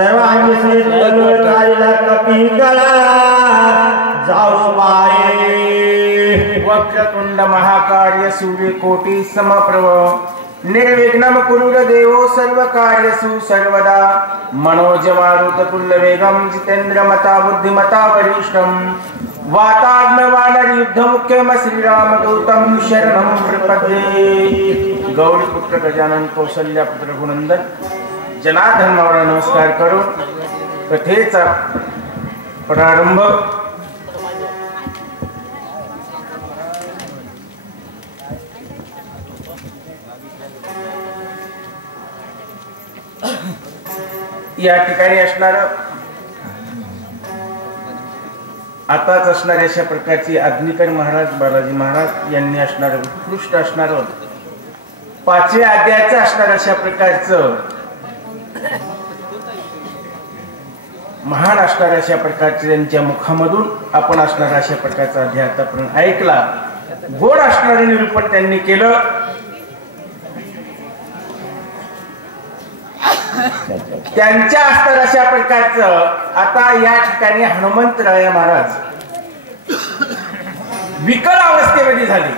सर्वांगी श्रीला कपी गळा जाऊ माये वक्रतुंड महाकार्य सूर्यकोटि समप्रभ निर्विघ्नं कुरु देवो सर्वकार्यसु सर्वदा मनोजमारुततुल्यवेगं जितेन्द्रमता बुद्धिमता वरिष्ठं वाताग्नवानरयुद्धमुख्यं श्रीरामदूतं शरणं प्रपद्ये। गौरीपुत्र गजानन कौसल्यापुत्र गुणनंदन जनार्दनाला नमस्कार करू कथेचा प्रारंभ या ठिकाणी असणार आताच असणाऱ्या अशा प्रकारची आज्ञेकर महाराज बालाजी महाराज यांनी असणार उत्कृष्ट असणार 5व्या अध्यायाचं असणार अशा प्रकारचं महान असणाऱ्या अशा प्रकारचे त्यांच्या मुखामधून आपण असणारा अशा प्रकारचा अध्याय आतापर्यंत ऐकला। गोड असणारे निरूपण त्यांनी केलं। त्यांच्या असणार अशा प्रकारचं आता या ठिकाणी हनुमंतराय महाराज विकल अवस्थेमध्ये झाले।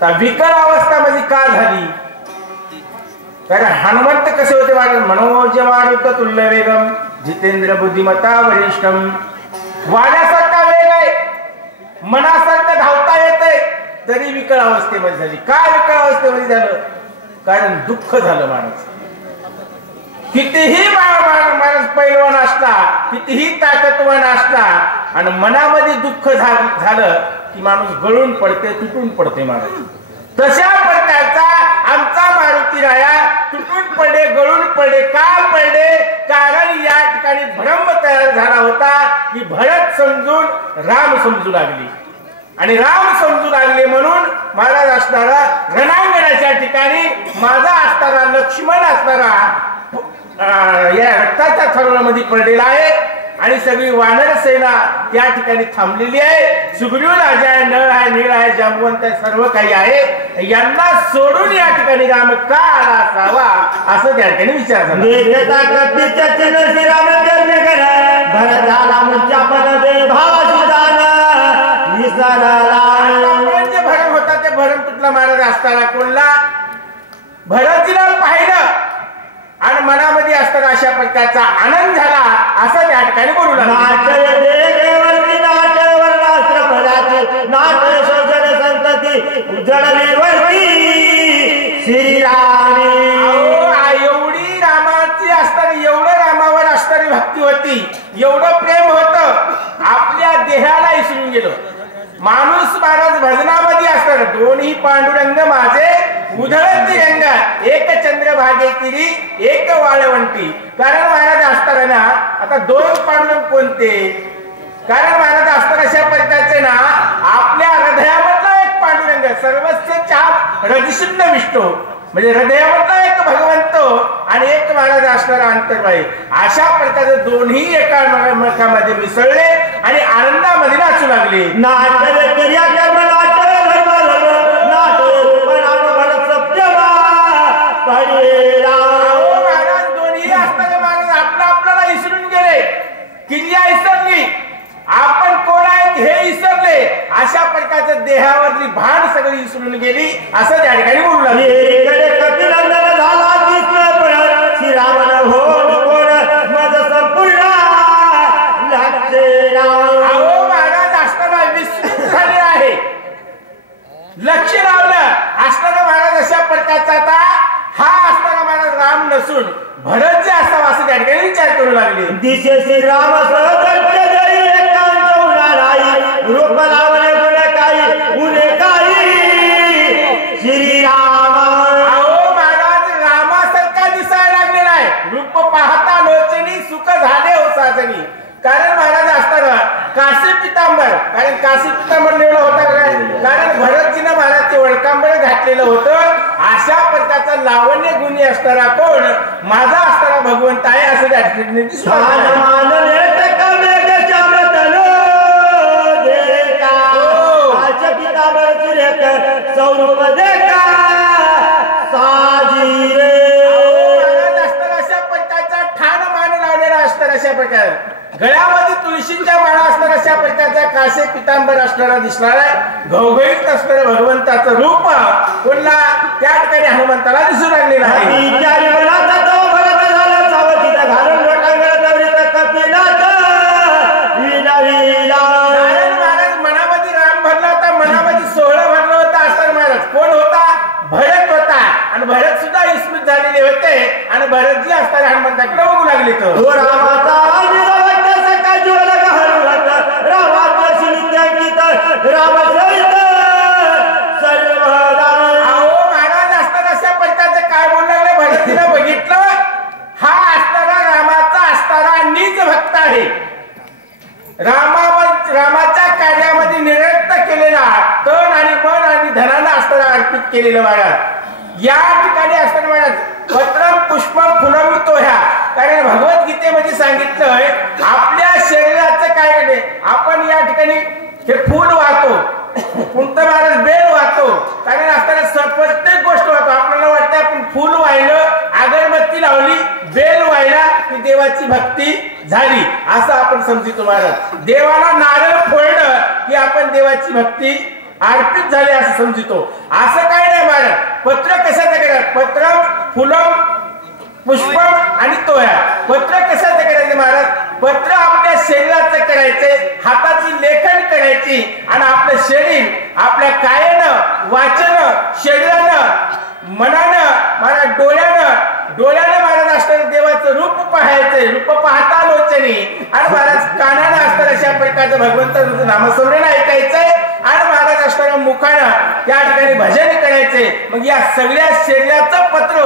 तर विकल अवस्थेमध्ये का झाली? कारण हनुमंत कसे होते महाराज? मनोजमारुत तुल्य वेगम जितेंद्र बुद्धिमता वरिष्ठम। वाण्यासारखा वेग आहे, मनासारखं धावता येते, तरी विकल अवस्थेमध्ये झाली। का विकल अवस्थेमध्ये झालं? कारण दुःख झालं। महाराज कितीही माणूस पैलवान असला, कितीही ताकदवान असला आणि मनामध्ये दुःख झालं की माणूस गळून पडते, तुटून पडते। महाराज तशा प्रकारचा आमचा मारुती राया तुटून पडे, गळून पडे। का पडले? कारण या ठिकाणी भ्रम तयार झाला होता की भरत समजून राम समजू लागली आणि राम समजू लागले म्हणून महाराज असणारा रणांगणाच्या ठिकाणी माझा असणारा लक्ष्मण असणारा या रक्ताच्या थरोळ्यामध्ये पडलेला आहे आणि सगळी वानर सेना त्या ठिकाणी थांबलेली आहे। सुग्रीव राजा आहे, नळ आहे, नीळ आहे, जांबवंत आहे, सर्व काही आहे। यांना सोडून या ठिकाणी राम का आला असावा असं त्या ठिकाणी विचार झाला। जे भरण होता ते भरण तुटला। महाराज असताना कोणला? भरतीला पाहिलं आणि मनामध्ये असताना अशा प्रकारचा आनंद झाला असं त्या ठिकाणी बोलू एवढी रामाची असताना एवढं रामावर असणारी भक्ती होती, एवढं प्रेम होतं, आपल्या देहाला विसरून गेलो। माणूस महाराज भजनामध्ये असताना दोन्ही पांडुरंग माझे उधळती रंग, एक चंद्रभागे तिरी एक वाळवंटी। कारण महाराज असताना ना आता दोन पांडुरंग कोणते? कारण महाराज असताना अशा प्रकारचे ना आपल्या हृदयामधला एक पांडुरंग सर्वस्व चाप हृदयशुद्ध विष्णू म्हणजे हृदयामधला एक भगवंत आणि एक महाराज असणारा अंतर्बाई। अशा प्रकारचे दोन्ही एका मठामध्ये मिसळले आणि आनंदामध्ये नाचू लागले। महाराज दोन्ही असताना महाराज आपल्याला विसरून गेले, किल्ल्या विसरली, आपण कोण आहेत हे विसरले। अशा प्रकारच्या देहावरची भान सगळी विसरून गेली असं त्या ठिकाणी बोलू लागले। महाराज असताना विसरून झाले आहे, लक्ष लावलं असताना महाराज अशा प्रकारचा आता हा असताना महाराज राम नसून भरत जे असावा असं त्या ठिकाणी विचार करू लागले। दिशे श्रीराम रूप लावले गुण काही उन्हे काही श्रीराम। महाराज रामासारखा दिसायला लागलेला आहे, रूप पाहता लोचनी सुख झाले हो साजनी। कारण महाराज असताना काशी पितांबर, कारण काशी पितांबर निवडलं होता काय? कारण भरतजीनं महाराजचे वळकांबर घातलेलं होतं। अशा प्रकारचा लावण्य गुणी असणारा कोण? माझा असणारा भगवंत आहे असं त्या ठिकाणी अशा प्रकारचा ठाण गळ्यामध्ये तुळशीच्या माळा असणारा अशा प्रकारचा कासे पितांबर असणारा दिसणारा घवघवीत असणारं भगवंताचं रूप कोणला त्या ठिकाणी हनुमंताला दिसून लागलेलं आहे. मनामध्ये राम भरला होता, मनामध्ये सोहळा भरला होता. असताना महाराज कोण होता? भरत होता. आणि भरत सुद्धा विस्मित झालेले होते आणि भरतजी असताना हनुमंताकडे बघू लागले. महाराज असताना अशा प्रकारचं काय बोलू लागले? भरतीला बघितलं, हा असताना रामाचा असताना नीच भक्त आहे. रामाच्या कार्यामध्ये निरंत केलेला तन आणि मन आणि धनाला असताना अर्पित केलेलं महाराज. या ठिकाणी असताना महाराज पत्रम पुष्प फुलवितो ह्या, कारण भगवद्गीतेमध्ये सांगितलंय आपल्या शरीराचं काय नाही. आपण या ठिकाणी हे फूल वाहतो, कुंत महाराज बेल वाहतो, कारण असताना प्रत्येक गोष्ट वाहतो. आपल्याला वाटतं आपण फूल वाहिलं, अगरबत्ती लावली, बेल वाहिला की देवाची भक्ती झाली असं आपण समजतो महाराज. देवाला नारळ फोडलं की आपण देवाची भक्ती अर्पित झाली असं समजतो. असं काय नाही महाराज. पत्र कशाचं करायचं? पत्र फुलम पुष्पम आणि तोया. पत्र कशाचं करायचं महाराज? पत्र आपल्या शरीराचं करायचे, हाताची लेखन करायची आणि आपलं शरीर आपल्या कायानं, वाचन, शरीरानं, मनानं, महाराज डोळ्यानं महाराज असताना देवाचं रूप पाहायचंय, रूप पाहता लोचनी, आणि महाराज कानानं असताना अशा प्रकारचं भगवंताचं नामस्मरण ऐकायचंय आणि महाराज असताना मुखानं त्या ठिकाणी भजन करायचंय. मग या सगळ्या शरीराचं पत्र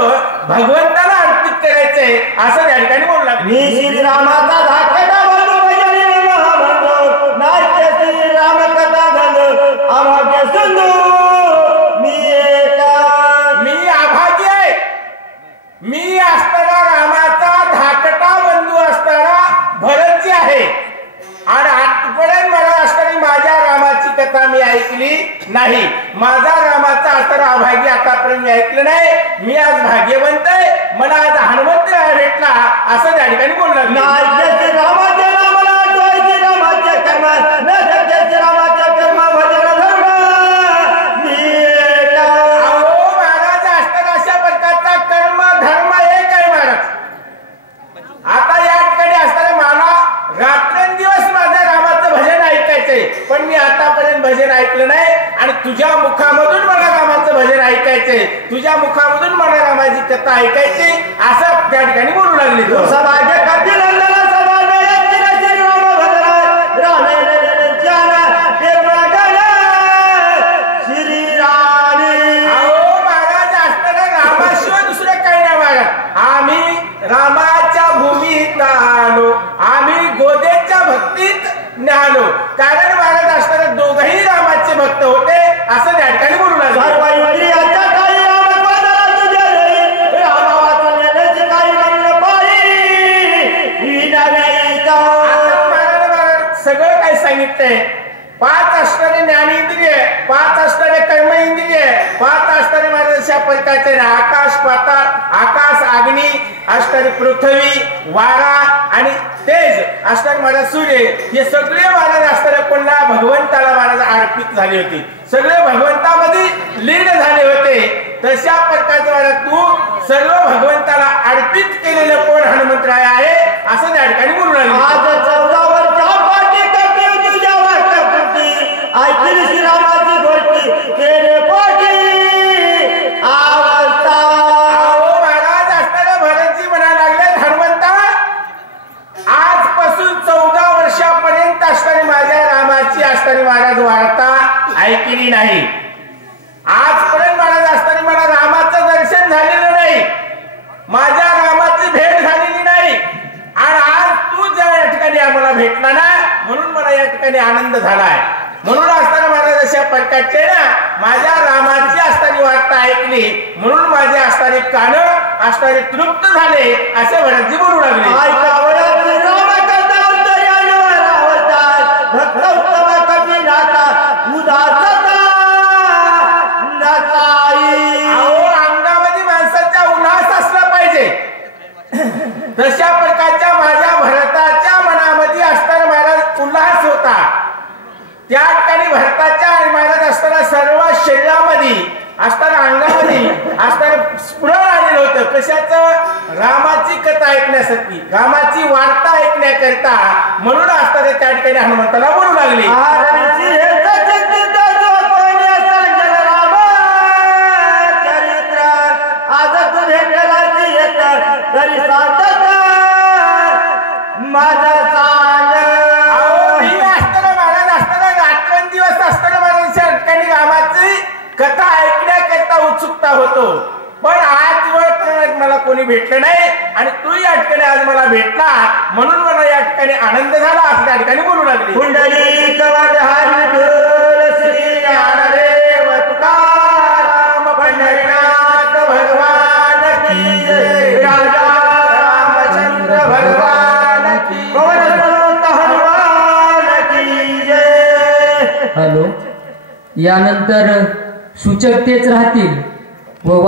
भगवंताला अर्पित करायचंय असं त्या ठिकाणी बोलू लागले. मी श्रीरामाचा धाकटा बंधू भजनी महाबंधू, नाट्य श्रीराम कथा गंध अभाग्य सिंधू. मी अभागी आहे. मी असताना रामाचा धाकटा बंधू असताना भरतजी आहे आणि आजपर्यंत मला असताना माझ्या रामाची कथा मी ऐकली नाही. माझा रामाचा असताना अभागी आतापर्यंत मी ऐकलं नाही. मी आज भाग्यवंत आहे, मला आज हनुमंत भेटला असं त्या ठिकाणी बोलणार. पण मी आतापर्यंत भजन ऐकलं नाही आणि तुझ्या मुखामधून मला रामाचं भजन ऐकायचंय, तुझ्या मुखामधून मला रामाची कथा ऐकायची असं त्या ठिकाणी बोलू लागले. महाराज असताना रामाशिवाय दुसरं काही नाही महाराज. आम्ही रामाच्या भूमीत आलो, आम्ही गोदेच्या भक्तीत आलो, कारण महाराज असताना दोघही रामाचे भक्त होते असं त्या ठिकाणी बोलू लागले. सगळं काही सांगितलंय. 5 असणारे ज्ञानेंद्रिय, 5 असणारे कर्म इंद्रिय, 5 असणारे महाराज अशा प्रकारचे आकाश पाताळ, आकाश अग्नी असणारे पृथ्वी, वारा आणि तेज असणारे महाराज सूर्य, हे सगळे महाराज असणारे कोणला भगवंताला महाराज अर्पित झाले होते, सगळे भगवंतामध्ये लीन झाले होते. तशा प्रकारचे महाराज तू सर्व भगवंताला अर्पित केलेलं कोण हनुमंतराय आहे असं त्या ठिकाणी बोलू लागले. ऐकली श्रीरामाची गोष्टी केले पोटी आवाजता. महाराज असताना भरतजी म्हणायला लागले, हनुमंता आजपासून 14 वर्षापर्यंत असताना माझ्या रामाची असताना महाराज वार्ता ऐकली नाही. आजपर्यंत महाराज असताना मला रामाचं दर्शन झालेलं नाही, माझ्या रामाची भेट झालेली नाही आणि आज तू ज्या या ठिकाणी आम्हाला भेटला ना म्हणून मला या ठिकाणी आनंद झालाय. म्हणून असताना महाराज अशा प्रकारचे ना माझ्या रामाची असताना वार्ता ऐकली म्हणून माझे असताना कान असताना तृप्त झाले असे भरतजी बोलू लागले. अंगामध्ये माणसाचा उल्हास असला पाहिजे. तशा प्रकारच्या माझ्या भरताच्या मनामध्ये त्या ठिकाणी भरताच्या आणि महाराज असताना सर्व शरीरामध्ये असताना अंगामध्ये असताना स्फुरण आलेलं होतं. कशाचं? रामाची कथा ऐकण्यासाठी, रामाची वार्ता ऐकण्याकरता. म्हणून असताना त्या ठिकाणी हनुमंताला बोलू लागले. माझा रामाची कथा ऐकण्याकरता उत्सुकता होतो. पण आजवर मला कोणी भेटलं नाही आणि तू या ठिकाणी आज मला भेटला म्हणून मला या ठिकाणी आनंद झाला असं त्या ठिकाणी बोलू लागले. कुंडली श्री ज्ञानदेव तुकाराम पंढरीनाथ भगवान की जय. राजा रामचंद्र भगवान की हनुमान की जय. हॅलो. यानंतर सूचक तेच राहतील व